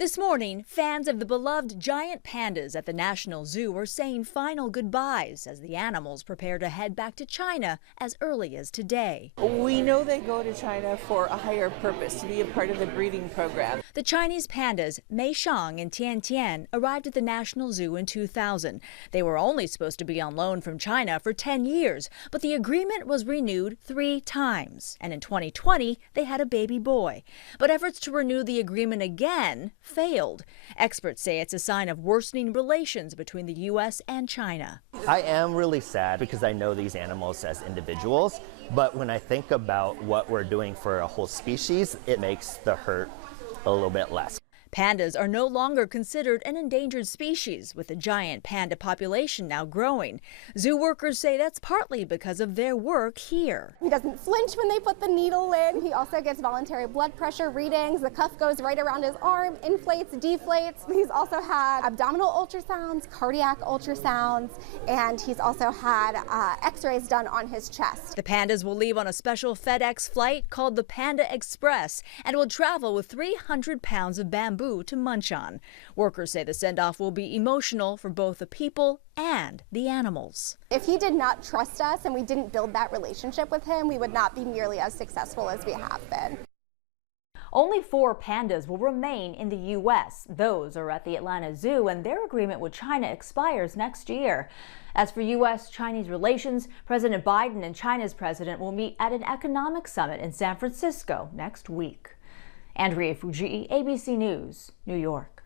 This morning, fans of the beloved giant pandas at the National Zoo are saying final goodbyes as the animals prepare to head back to China as early as today. We know they go to China for a higher purpose, to be a part of the breeding program. The Chinese pandas, Mei Shang and Tian Tian, arrived at the National Zoo in 2000. They were only supposed to be on loan from China for 10 years, but the agreement was renewed 3 times. And in 2020, they had a baby boy. But efforts to renew the agreement again failed. Experts say it's a sign of worsening relations between the U.S. and China. I am really sad because I know these animals as individuals, but when I think about what we're doing for a whole species, it makes the hurt a little bit less. Pandas are no longer considered an endangered species, with the giant panda population now growing. Zoo workers say that's partly because of their work here. He doesn't flinch when they put the needle in. He also gets voluntary blood pressure readings. The cuff goes right around his arm, inflates, deflates. He's also had abdominal ultrasounds, cardiac ultrasounds, and he's also had x-rays done on his chest. The pandas will leave on a special FedEx flight called the Panda Express and will travel with 300 pounds of bamboo to munch on. Workers say the send-off will be emotional for both the people and the animals. If he did not trust us and we didn't build that relationship with him, we would not be nearly as successful as we have been. Only 4 pandas will remain in the U.S. Those are at the Atlanta Zoo, and their agreement with China expires next year. As for U.S.-Chinese relations, President Biden and China's president will meet at an economic summit in San Francisco next week. Andrea Fuji, ABC News, New York.